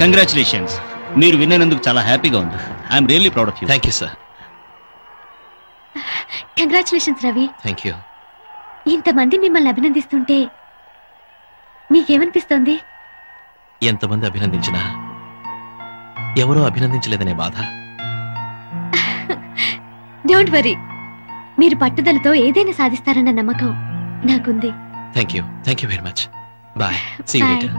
Congratulations. మీరు విన్నందుకు చాలా హ్యాపీగా ఉంది. I'm really proud of you. Thank you sir. Congratulations Ravi. Thank you. ఇంతమంది మిమ్మల్ని అభినందిస్తుంటే మీకేమనిపిస్తోంది? ఎంతమంది అభినందించినా ఎవరో అభినందించలేదనే బాధ. డోంట్ వరీ, మీరు పట్టుదలతో ఏదైనా సాధిస్తారన్న నమ్మకం నాకుంది. Thank you very much. Bye. See you later.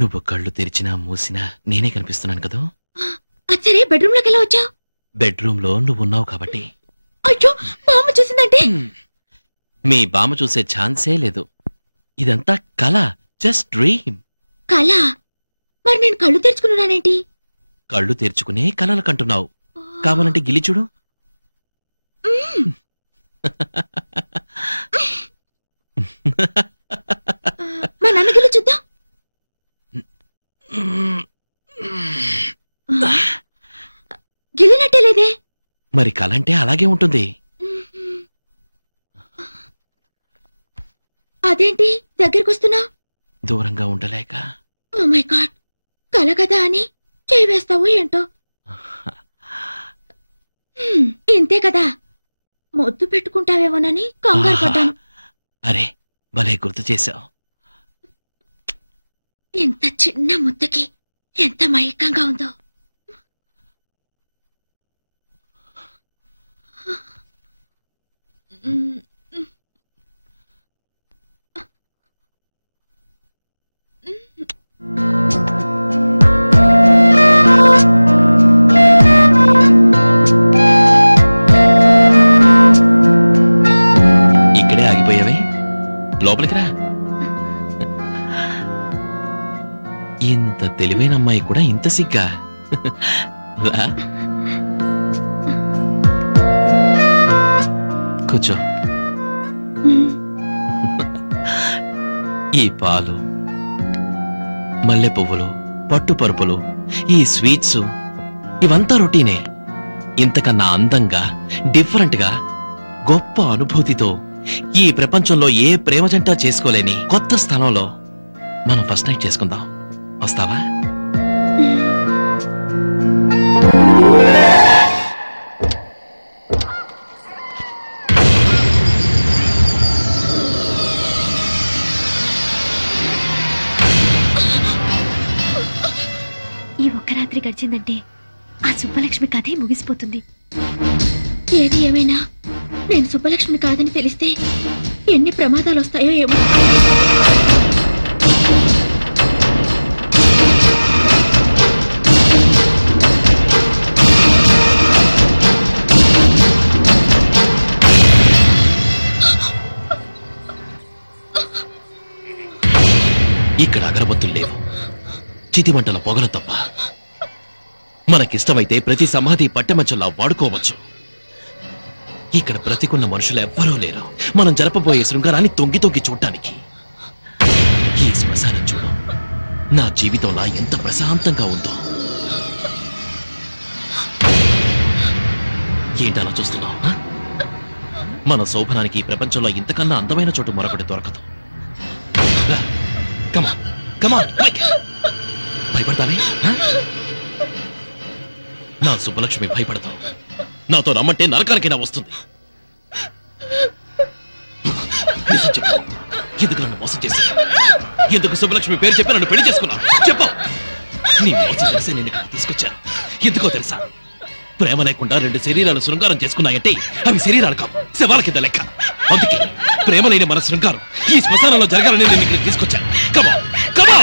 నువ్వు కళ్ళు తెరిచినా మూసినా నేనే కనిపిస్తున్నాను కదా. సరే, బెడ్రూమ్ లోకి ఎలా వచ్చావు? బెడ్రూమ్ లో నువ్వు ఉన్నావు కాబట్టి. అయ్యో, బామ్మ చూసిందంటే? మీ బామ్మ చూసే ఛాన్సే లేదు. ఇదంతా కళ, జస్ట్ డ్రీమ్. కళ? మరి నేను కళ్ళు తెరుచుకున్నానేంటి? కళ్ళు తెరుచుకునే కళలు కంటున్నావు. కావాలంటే గిలి చూడు. మా నాన్న గిలి చూద్దాం. గిలినట్టే లేదే. మరి కలంటే అలాగే ఉంటుంది. అదేంటి దగ్గరకు వస్తున్నా? దూరంగా ఉండలేక. ఓ మై గాడ్, కల కదా అని చేయి వేస్తావు ఏంటో. ఇంతే కదా, ముద్దు పెట్టుకుంటావేమోనని కంగారు పడ్డాను. అరే, భలే గుర్తు చేశావు. ఇంత చిన్న ముద్దకి ఎంత మైకంగా ఉందో. ఇక్కడే ఆగిపోయావే, లోపలికి రా. ఇంత తెలివైన అమ్మాయి కూడా ఇంత సిగ్గా? కూర్చో. ఈ పాలు, మల్లె పువ్వులు, పట్టు పరుపులు, ఈ స్వీట్స్ ఇవంతా రొటీనే. ఇంతకన్నా అందంగా, డిఫరెంట్ గా, గొప్ప అనుభూతితో ఈ ప్రపంచంలో ఏ ప్రేమ జంట చేసుకోలేని కొత్త స్థలంలో మనం ఫస్ట్ నైట్ చేసుకుందాం. వస్తావా? ఈ ఒక్క రాత్రి గడిచిందంటే ఆ సుబ్బలక్ష్మి కథే ముగిసిపోతుంది. ఏది ఏమైనా నేను సుబ్బలక్ష్మి కాదని తెలిస్తే ఎన్ని ప్రమాదాలు వస్తాయో ఏమో. ఇక్కడ అగరబత్తులు లేవు, చితిమంటల పొగలు తప్ప. మనకిష్టమైతే ప్రతి సమాధి పట్టెమచ్చలా వాడుకోవచ్చు. ఇక్కడ బ్రతికున్న మనుషులు ఎవ్వరూ లేరు మనం జరపబోయే శృంగారాన్ని తొంగి తొంగి చూడటానికి. ఈ శ్మశానం చూడు, నా జీవితంలా ఎంత ప్రశాంతంగా ఉందో. ఏంటలా చూస్తున్నావు? మన శోభనానికి ఈ ప్రపంచంలో ఇంతకన్నా అందమైన చోటు మరొకటి దొరకదు. భయపడతావే? నా సుబ్బలక్ష్మి భయపడతావు. నాతో రమ్మంటే నరకానికైనా వస్తుంది. ఎందుకు నన్ను మోసం చేసి, ఎందుకు సుబ్బలక్ష్మి పేరు చెప్పి నన్ను పెళ్లి చేసుకున్నా? చెప్పు. నీ మోసం తెలిసి నేను ఇక్కడ తీసుకొచ్చాను. ఎందుకో తెలుసా? ప్రేమ లేకుండా రెండు శరీరాలు శృంగారం చేసుకున్నాయంటే అవి శరీరాలు కావు, శవాల కింద లెక్క. అందుకే ప్రేమ లేని మన శృంగారం ఈ శ్మశానంలో జరగాలని నేను ఇక్కడ తీసుకొచ్చాను. కమా కమా.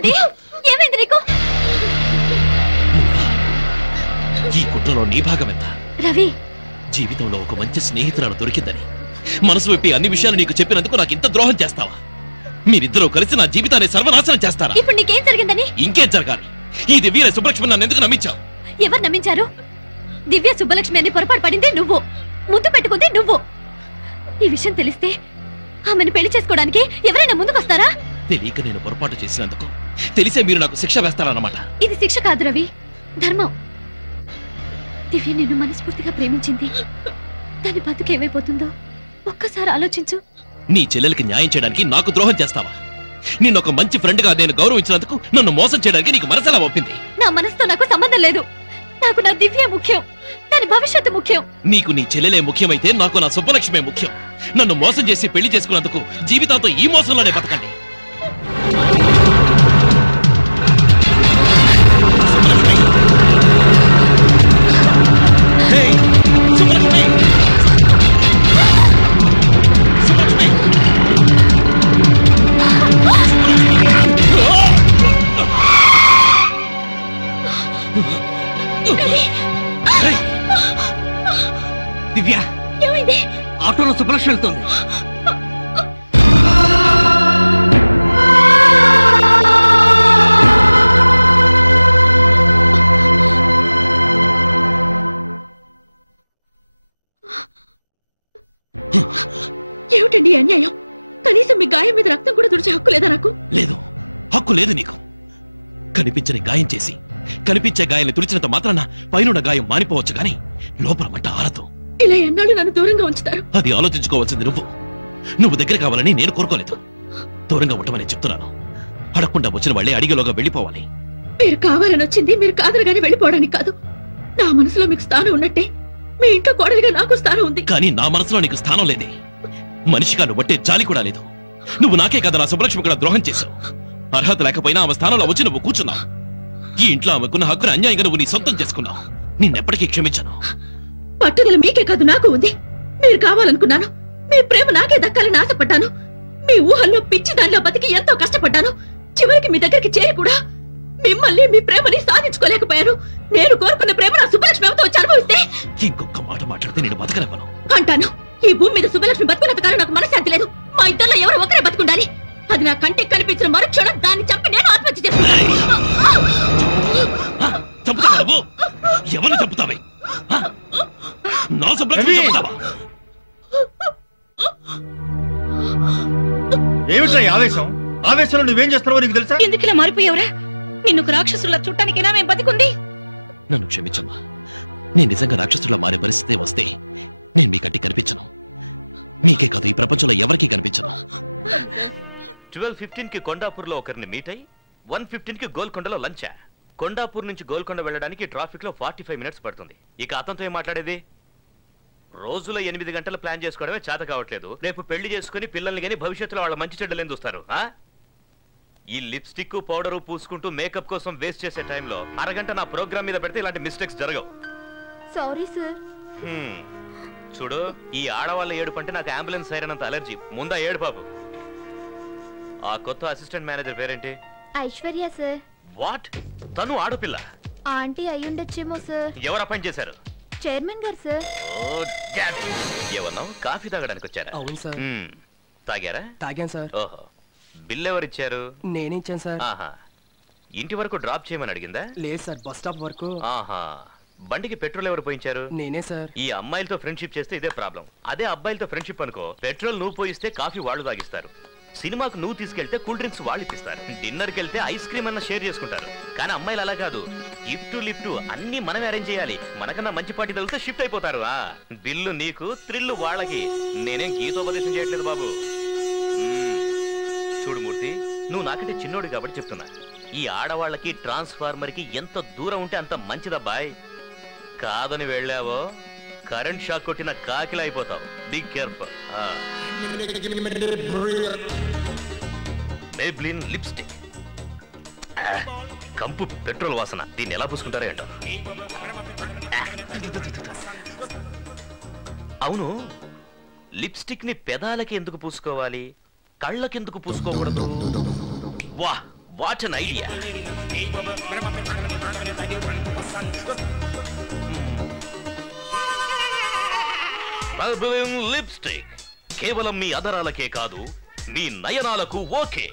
ఏంటిది? ఏమైంది నీకు? ఈ కుట్రలో నీ భాగం ఎంత? రవి, జీవితంలో ఒక మంచి స్నేహితురాలు దొరికిందని మనసు విప్పి అన్ని విషయాలు నీకు చెప్పినందుకు నాకు ఇంత ద్రోహం చేస్తావా? మీరిద్దరూ కలిసి నా జీవితాన్ని సర్వనాశనం చేస్తారా? ఇప్పుడు నీకేం జరిగిందని? ఇంకేం జరగాలి? ఈ దివ్య సుబ్బలక్ష్మి నన్ను ఎందుకు నమ్మించావు? ఎవరు నమ్మించారు? దివ్య సుబ్బలక్ష్మి అని పొరపాటు పడింది నువ్వు, ముద్దు పెట్టుకుంది నువ్వు. ఈ విషయం తెలిస్తే ఆమెను పెళ్లి చేసుకోవడానికి ఎవరైనా ముందుకొస్తారా? తెలియక నేను పొరపాటు చేసినందుకు తెలిసే మీరు నాకు శిక్ష వేస్తారన్నమాట. ఇది శిక్ష కాదు రవి, ధర్మం. దివ్య నిన్ను మనస్ఫూర్తిగా ప్రేమించింది. దాని బతుకు ఏమైపోతుందో ఒక్కసారి ఆలోచించు. నీ చెల్లెలకి న్యాయం చేయడానికి నాకు ద్రోహం చేస్తావా? నిన్ను ఒక మంచి ఫ్రెండ్ గా నేను గౌరవించినందుకు నన్ను మోసం చేయడానికి నీకు మనసెలా ఒప్పింది? నా మనసుతో నాకు సంబంధం లేదు. నాకు నా దివ్య ముఖ్యం, దాని భవిష్యత్తు ముఖ్యం. నీకు నీ చెల్లెలే ముఖ్యమైతే నాకు నా సుబ్బలక్ష్మే ముఖ్యం. నన్ను మోసం చేసి పెళ్లి చేసుకున్నందుకు జీవితాంతో ఈ మోసంలోనే బతకండి. దివ్య, ఏమైంది? ఆటోలో సుబ్బలక్ష్మి వెళ్తుంది. ఏమిటండి అన్యాయం? కనీసం మీ గాయం మీద రక్తం కూడా తుడిచే హక్కు లేదా నాకు? లేదు, హక్కు లేదు నీకు. కనిపించని గాయం చేసి కనిపించే గాయాన్ని తుడిచినంత మాత్రాన పైనున్న గాయం మానిపోవచ్చు గాని లోపల మంట ఆరదు. ఇలా ఎన్నాళ్ళు నన్ను దూరంగా ఉంచుతారు? అది ఆలోచించుకోవాల్సింది నువ్వు దగ్గర కావాలని నేను కోరుకోలేదు. దూరంగా ఉండమని చెప్తున్నాను. అడగకుండా వచ్చిన వాళ్ళే అడిగేలోగా వెళ్ళిపోవాలి. మీరు కావాలని వచ్చింది మీరు కాదనగానే వెళ్ళిపోవడానికి కాదు. నా మనసులో మీకు స్థానం ఉన్నట్టే మీ ఇంట్లో కోడలిగా నాకు స్థానం ఉంది. కానీ నా మనసులో నీకు స్థానం లేదే. మనిషిగా నువ్వు బట్టే జాలి కూడా లేదు. నువ్వు నాకే కదా నా సుబ్బలక్ష్మి కూడా ద్రోహం చేశావు. అర్హత లేకపోయినా ఆమె స్థానంలో వచ్చి నువ్వు కూర్చున్నావు. ఈ ఇంట్లో ఆమెకున్న హక్కును అన్యాయంగా నువ్వు నీ సొంతం చేసుకున్నావు. నిన్నెప్పటికీ క్షమించను. పట్టుదల మీకే కాదు నాకు ఉంది. మీరు కావాలనుకున్నాను. మీ ప్రేమ నాకే దక్కాలని ఆశపడ్డాను. మీ ఊహల్లో పిచ్చి దానిలో బతికి ఎంతో కష్టపడ్డాను. చివరికి మీ దగ్గరికి చేరి కూడా మిమ్మల్ని మీ ప్రేమని సాధించుకోలేకపోయాను. నేను కోరుకున్న ప్రేమ నా సుబ్బలక్ష్మి ఎవరితో వచ్చి అనుభవిస్తే ఇంకొక మాట మాట్లాడితే నేను బతకనివ్వను అంటాను. ఈ భూమి మీద సుబ్బలక్ష్మి బతుకున్నంత కాలం నాకు మనశ్శాంతి లేదు. మా ఇద్దరిలో ఎవరు ఒకరే బతుకుండాలి. అది నా కంటికి కనిపించిన మరుక్షణం దాన్ని చంపి నేను ఆత్మహత్య చేసుకున్నాను. ఎవరిని చంపుతావే? నా సుబ్బలక్ష్మి చంపుతావా? ఏమిట్రా ఆవేశం? ఆవేశంలో నువ్వేం చేస్తున్నావో నీకు తెలుసా? ఎందుకు ఇలా మారిపోయావురా? నిన్ను రాక్షసుల చుట్టానికైనా మేము బతికుంది. నన్ను క్షమించమ్మా. నేను నిజంగా రాక్షసులా మారే పరిస్థితి వస్తే నేను మీ కంటికి కనిపించను. మీకే కాదు ఈ ప్రపంచంలో ఎవరికీ కనిపించను. 12:15 కి కొండాపూర్లో ఒకరిని మీట్ అయి 1:15 కి గోల్కొండలో లంచా. కొండాపూర్ నుంచి గోల్కొండ వెళ్ళడానికి ట్రాఫిక్ లో 45 మినిట్స్ పడుతుంది. ఇక అతనితో ఏం మాట్లాడేది? రోజులో 8 గంటలు ప్లాన్ చేసుకోవడమే చేత కావట్లేదు. రేపు పెళ్లి చేసుకుని పిల్లల్ని గానీ భవిష్యత్తులో వాళ్ళ మంచి చెడ్డలేం చూస్తారు. ఈ లిప్స్టిక్ పౌడరు పూసుకుంటూ మేకప్ కోసం వేస్ట్ చేసే టైంలో అరగంట నా ప్రోగ్రామ్ మీద పెడితే ఇలాంటి మిస్టేక్స్ జరగవు. Sorry sir. చూడు, ఈ ఆడవాళ్ళ ఏడుపు అంటే నాకు అంబులెన్స్ సైరనంత అలర్జీ. ముందా ఏడు పాపు. ఆ కొత్త అసిస్టెంట్ మేనేజర్ పేరేంటి? ఐశ్వర్య సార్. వాట్? తను ఆడపిల్ల? ఆంటీ అయ్యుండొచ్చేమో సార్. ఎవరు అపాయింట్ చేశారు? చైర్మన్ గారు సార్. ఏమన్నావు? కాఫీ తాగడానికి వచ్చారా? అవును సార్. తాగారా? తాగాను సార్. ఓహో, బిల్ ఎవరు ఇచ్చారు? నేనే ఇచ్చాను సార్. ఆహా, ఇంటి వరకు డ్రాప్ చేయమని అడిగిందా? లేదు సార్, బస్ స్టాప్ వరకు. ఆహా, బండికి పెట్రోల్ ఎవరు పోయించారు? నేనే సార్. ఈ అమ్మాయిలతో ఫ్రెండ్షిప్ చేస్తే ఇదే ప్రాబ్లం. అదే అబ్బాయిలతో ఫ్రెండ్షిప్ అనుకో, పెట్రోల్ నువ్వు పోయిస్తే కాఫీ వాళ్ళు తాగిస్తారు. సినిమాకు నువ్వు తీసుకెళ్తే కూల్ డ్రింక్స్ వాళ్ళు ఇప్పిస్తారు. డిన్నర్కి వెళ్తే ఐస్ క్రీమ్ అన్న షేర్ చేసుకుంటారు. కానీ అమ్మాయిలు అలా కాదు. లిఫ్ట్ అన్ని మనమే అరేంజ్ చేయాలి. మనకన్నా మంచి పార్టీ తగిలితే షిఫ్ట్ అయిపోతారు. బిల్లు నీకు, థ్రిల్లు వాళ్ళకి. నేనేం గీతోపదేశం చేయట్లేదు బాబు. చూడు మూర్తి, నువ్వు నాకంటే చిన్నోడు కాబట్టి చెప్తున్నా. ఈ ఆడవాళ్ళకి ట్రాన్స్ఫార్మర్ కి ఎంత దూరం ఉంటే అంత మంచిదబ్బాయ్. కాదని వెళ్ళావో కరెంట్ షాక్ కొట్టిన కాకిలా అయిపోతావు. Be careful. మేబ్లిన్ లిప్స్టిక్, కంపు పెట్రోల్ వాసన. దీన్ని ఎలా పూసుకుంటారో ఏంటో. అవును, లిప్స్టిక్ ని పెదాలకి ఎందుకు పూసుకోవాలి, కళ్ళకెందుకు పూసుకోకూడదు? వా వాట్ అన్ ఐడియా. లిప్స్టిక్ కేవలం మీ అదరాలకే కాదు, మీ నయనాలకు ఓకే.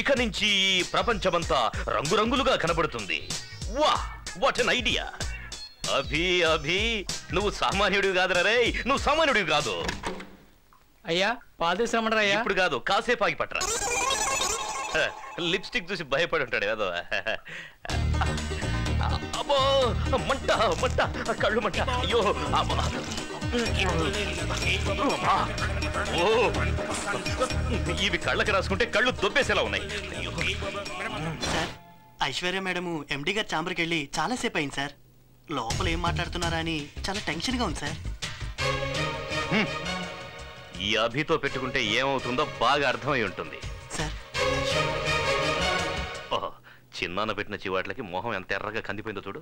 ఇక నుంచి ఈ ప్రపంచమంతా రంగురంగులుగా కనబడుతుంది. వా what an idea. Abhi Abhi నువ్వు సామాన్యుడివి కాదురా రే, నువ్వు సామాన్యుడివి కాదు. అయ్యా పాలు తీసుకురమ్మంటారా అయ్యా? ఇప్పుడు కాదు, కాసేపు ఆగి పట్టరా. లిప్స్టిక్ చూసి భయపడి ఉంటాడు ఏదో. అబ్బో మంట మంట, కళ్ళు మంట. అయ్యో ఓ ఇవి కళ్ళకి రాసుకుంటే కళ్ళు దొబ్బేసేలా ఉన్నాయి. సార్ ఐశ్వర్య మేడము ఎండి గారి ఛాంబర్కి వెళ్ళి చాలాసేపు అయింది సార్. లోపల ఏం మాట్లాడుతున్నారా అని చాలా టెన్షన్గా ఉంది సార్. ఈ అభితో పెట్టుకుంటే ఏమవుతుందో బాగా అర్థమై ఉంటుంది సార్. ఓహో చిన్నాన్న పెట్టిన చివాట్లకి మొహం ఎంత ఎర్రగా కందిపోయిందో చూడు.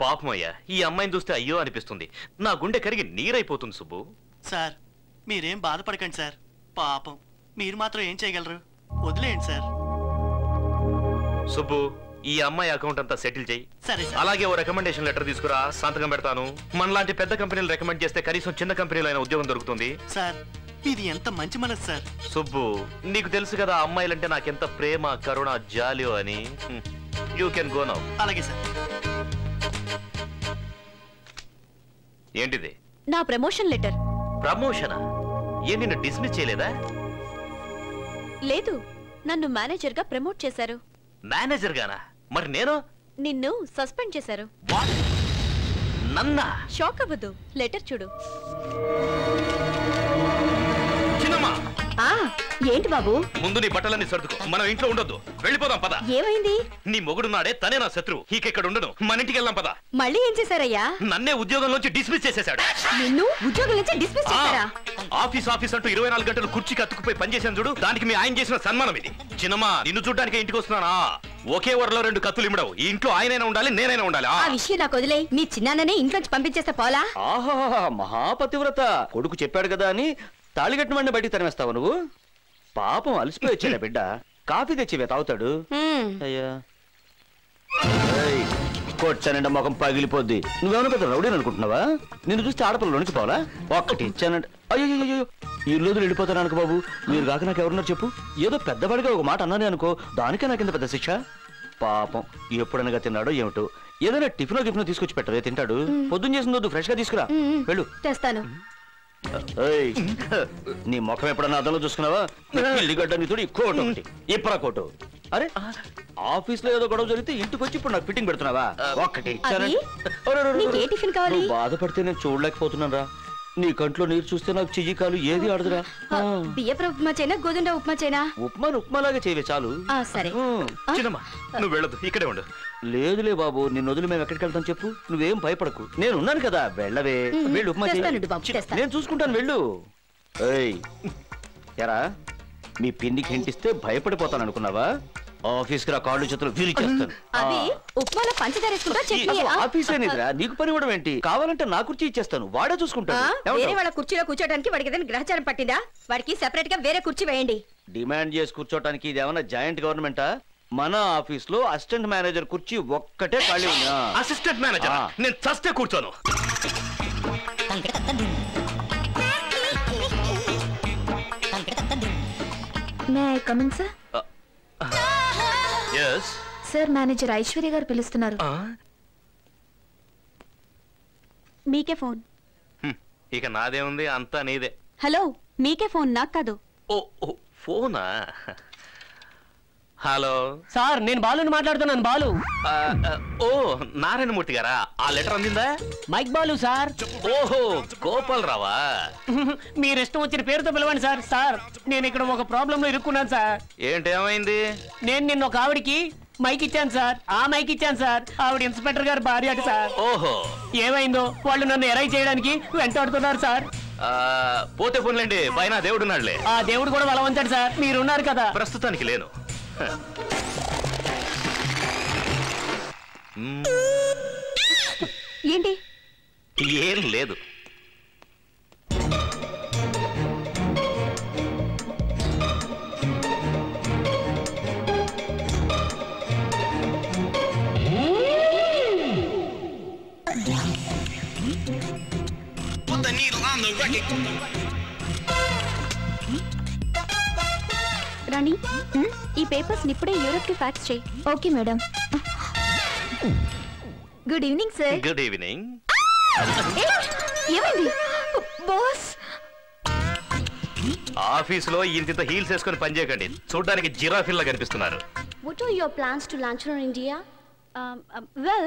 పాపమయ్యా, ఈ అమ్మాయిని చూస్తే అయ్యో అనిపిస్తుంది. నా గుండె కరిగి నీరైపోతుంది సుబ్బు. సార్ మీరేం బాధపడకండి సార్. పాపం మీరు మాత్రం ఏం చేయగలరు, వదిలేయండి సార్. సుబ్బు ఈ అమ్మాయి అకౌంట్ అంతా సెటిల్ చేయి. సరే సార్. అలాగే ఓ రికమెండేషన్ లెటర్ తీసుకురా, సంతకం పెడతాను. మనలాంటి పెద్ద కంపెనీలు రికమెండ్ చేస్తే కనీసం చిన్న కంపెనీలో అయినా ఉద్యోగం దొరుకుతుంది. సార్ ఇది ఎంత మంచి మనసు సార్. సుబ్బు నీకు తెలుసు కదా అమ్మాయిలంటే నాకెంత ప్రేమ కరుణ జాలియో అని. You can go now. అలాగే సార్. ఏంటిది? నా ప్రమోషన్ లెటర్. ప్రమోషనా? ఏ నిన్ను డిస్మిస్ చేయలేదా? లేదు, నన్ను మేనేజర్ గా ప్రమోట్ చేశారు. మేనేజర్ గానా? మరి నేను? నిన్ను సస్పెండ్ చేశారు. What? నన్నా? షాక్ అవ్వదు, లెటర్ చూడు. చిన్నమ్మా ఏంటి బాబు? ముందు నీ బట్టలన్నీ సర్దుకో, మనం ఇంట్లో ఉండొద్దు, వెళ్ళిపోదాం పద. ఏమైంది? నీ మొగుడున్నాడే తనే నా శత్రువు, ఇక్కడ ఉండను, మన ఇంటికి వెళ్దాం పద. మళ్ళీ ఏం చేశారయ్యా? నన్నే ఉద్యోగంలోంచి డిస్మిస్ చేసేశాడు. నిన్ను ఉద్యోగం నుంచి డిస్మిస్ చేశారా? ఆఫీస్ అంటూ 24 గంటలు కుర్చీకి అతుక్కుపోయి పనిచేసాను చూడు, దానికి మీ ఆయన చేసిన సన్మానం ఇది. చిన్నమ్మా నిన్ను చూడ్డానికి ఇంటికి వస్తున్నానా? ఒకే వరలో 2 కత్తులు ఇమ్మడవు. ఈ ఇంట్లో ఆయనైనా ఉండాలి, నేనైనా ఉండాలి. ఆ విషయం నాకు వదిలే. మీ చిన్నాన్ననే ఇంట్లోంచి పంపించేస్తే పోలా? ఆహా మహాపతివ్రత, కొడుకు చెప్పాడు కదా అని తాళిగట్టిన బయటికి తరిమేస్తావు నువ్వు? పాపం అలసిపోయి వచ్చాడా బిడ్డ, కాఫీ తెచ్చివే తాగుతాడు. అయ్యా కొచ్చానంటే ముఖం పగిలిపోద్ది. నువ్వేమన్నా పెద్ద రౌడీని అనుకుంటున్నావా? నిన్ను చూస్తే ఆడపిల్లలోనికి పోవాలా? ఒక్కటి ఇచ్చానంటే అయ్యో ఈ రోజులు వెళ్ళిపోతాను అనుకో బాబు. మీరు కాక నాకు ఎవరున్నారు చెప్పు? ఏదో పెద్దవాడిగా ఒక మాట అన్నానే అనుకో, దానికే నాకింత పెద్ద శిక్ష. పాపం ఎప్పుడనగా తిన్నాడో ఏమిటో. ఏదైనా టిఫినో తీసుకొచ్చి పెట్టవే, తింటాడు. పొద్దున్న చేసిందో ఫ్రెష్ గా తీసుకురా, వెళ్ళు. తెస్తాను. నీ ముఖం ఎప్పుడన్నా అద్దంలో చూసుకున్నావా? ఇల్లిగడ్డ నీతుడు ఈ కోటు ఒకటి, ఇప్పరా కోటు. అరే ఆఫీస్ లో ఏదో గొడవ జరిగితే ఇంటికి వచ్చి ఇప్పుడు నాకు ఫిట్టింగ్ పెడుతున్నావా? ఒక్కటి బాధపడితే నేను చూడలేకపోతున్నాను రా. నీ కంట్లో నీరు చూస్తే నాకు చెయ్యి కాలు ఏది ఆడదురా. బియ్యపు ఉప్మా చేయనా, గోధుమ ఉప్మా చేయనా? ఉప్మాలాగా చేయవే చాలు. సరే. చిన్నమ్మా నువ్వు వెళ్ళదు, ఇక్కడే ఉండు. లేదులే బాబు, నిన్ను వదిలి మేము ఎక్కడికి వెళ్తాం చెప్పు? నువ్వేం భయపడకు, నేను ఉన్నాను కదా. వెళ్ళవే, వెళ్ళు, ఉప్మా నేను చూసుకుంటాను, వెళ్ళు. ఎరా మీ పిన్నికి హింటిస్తే భయపడిపోతాను అనుకున్నావా? ఆఫీస్కి రా, కాళ్ళు చేతులు విరిచేస్తాను. ఆఫీస్ అనేదిరా, నీకు పని ఇవ్వడం ఏంటి? కావాలంటే నా కుర్చీ ఇచ్చేస్తాను, వాడే చూసుకుంటాను. వేరే వాళ్ళ కుర్చీలో కూర్చోడానికి వాడికి ఏదైనా గ్రహచారం పట్టిందా? వాడికి సెపరేట్ గా వేరే కుర్చీ వేయండి. డిమాండ్ చేసి కూర్చోటానికి ఇది ఏమన్నా జాయింట్ గవర్నమెంటా? మన ఆఫీస్ లో అసిస్టెంట్ మేనేజర్ కుర్చీ ఒక్కటే ఖాళీ ఉందా? అసిస్టెంట్ మేనేజర్ నేను చస్తే కూర్చోను. May I come in sir? yes sir, manager Aishwarya గారు పిలుస్తున్నారు. మీకే ఫోన్. ఇక నాదే ఉంది, అంతా నీదే. హలో, మీకే ఫోన్, నాకు కాదు. ఓ ఫోనా? హలో సార్, నేను బాలుని మాట్లాడుతున్నాను. బాలు. ఓ నారాయణమూర్తి గారా? ఆ లెటర్ అందిందా? Mike Balu sir. ఓహో గోపాల్ రావా? మీరు ఇష్టం వచ్చిన పేరుతో పిలవండి సార్. సార్ నేను ఇక్కడ ఒక ప్రాబ్లం లో ఇరుక్కున్నాను సార్. ఏంటేమైంది? నేను నిన్న ఒక ఆవిడికి మైక్ ఇచ్చాను సార్. ఆ మైక్ ఇచ్చాను సార్, ఆవిడ ఇన్స్పెక్టర్ గారు భార్య అట సార్. ఓహో ఏమైందో వాళ్ళు నన్ను ఎరై చేయడానికి వెంటాడుతున్నారు సార్. పోతే పోన్లేండి, పైన దేవుడున్నాడులే. ఆ దేవుడు కూడా బలవంతాడు సార్, మీరున్నారు కదా. ప్రస్తుతానికి లేను. ఏంటి? ఏం లేదు. రాణి ఈ పేపర్స్ ఇప్పుడే యూరోప్ కి ఫ్యాక్స్ చేయి. Okay madam. Good evening sir. Good evening. ఏమైంది బాస్? ఆఫీసులో ఇంత హీల్స్ వేసుకొని పనిచేయకండి, చూడడానికి జిరాఫీల్లా కనిపిస్తున్నారు. What are your plans to launch on India? Well,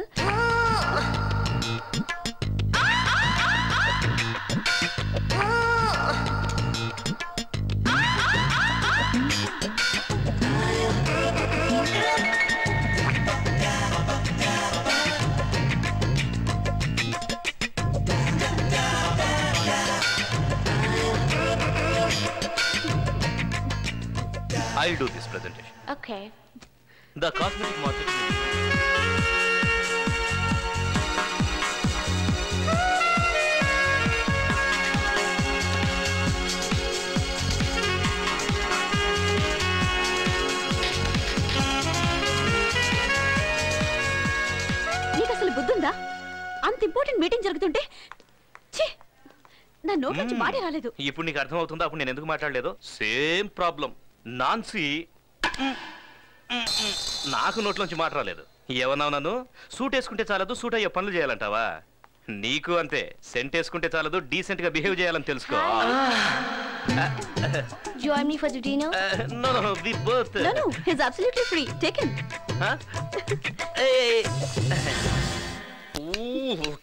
I'll do this presentation. okay. The cosmetic marketing. నీకు అసలు బుద్ధుందా? అంత ఇంపార్టెంట్ మీటింగ్ జరుగుతుంటే నా నోట్ నుంచి మాట రాలేదు. ఇప్పుడు నీకు అర్థం అవుతుందా అప్పుడు నేను ఎందుకు మాట్లాడలేదు? Same problem. నాన్సీ నాకు నోట్లోంచి మాట రాలేదు. ఏమన్నావు నన్ను? సూట్ వేసుకుంటే చాలదు, సూట్ అయ్యే పనులు చేయాలంటావా? నీకు అంతే, సెంట్ వేసుకుంటే చాలదు, డీసెంట్ గా బిహేవ్ చేయాలని తెలుసుకో. Join me for the dinner? No, the both. No, he's absolutely free. Take him.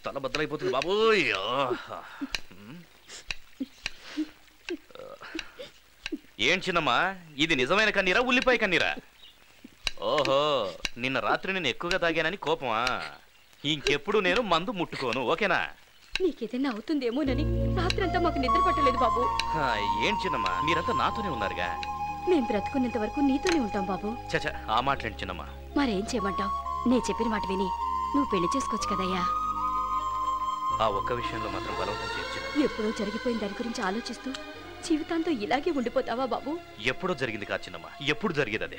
తల బద్దలైపోతుంది బాబోయ్. ఏం చిన్నమ్మా, ఇది నిజమైన కన్నీరా ఉల్లిపాయ కన్నీరా? ఓహో, నిన్న రాత్రి నేను ఎక్కువగా తాగానని కోపమా? ఇంకెప్పుడు నేను మందు ముట్టుకోను, ఓకేనా? నీకేదైనా అవుతుందేమోనని రాత్రంతా మాకు నిద్ర పట్టలేదు బాబు. ఏం చిన్నమ్మా, మీరంతా నాతోనే ఉన్నారుగా. మేం బ్రతుకున్నంత వరకు నీతోనే ఉంటాం బాబు. చచ్చా, ఆ మాటలేంటి చిన్నమ్మా. మరేం చేయమంటావు? నేను చెప్పిన మాట విని నువ్వు పెళ్లి చేసుకోవచ్చు కదయ్యా. ఆ ఒక్క విషయంలో మాత్రం బలవంతం చేయొచ్చు. ఎప్పుడో జరిగిపోయిన దాని గురించి ఆలోచిస్తూ జీవితాంతో ఇలాగే ఉండిపోతావా బాబు? ఎప్పుడో జరిగింది కాదు చిన్నమ్మా, ఎప్పుడు జరిగేది అదే.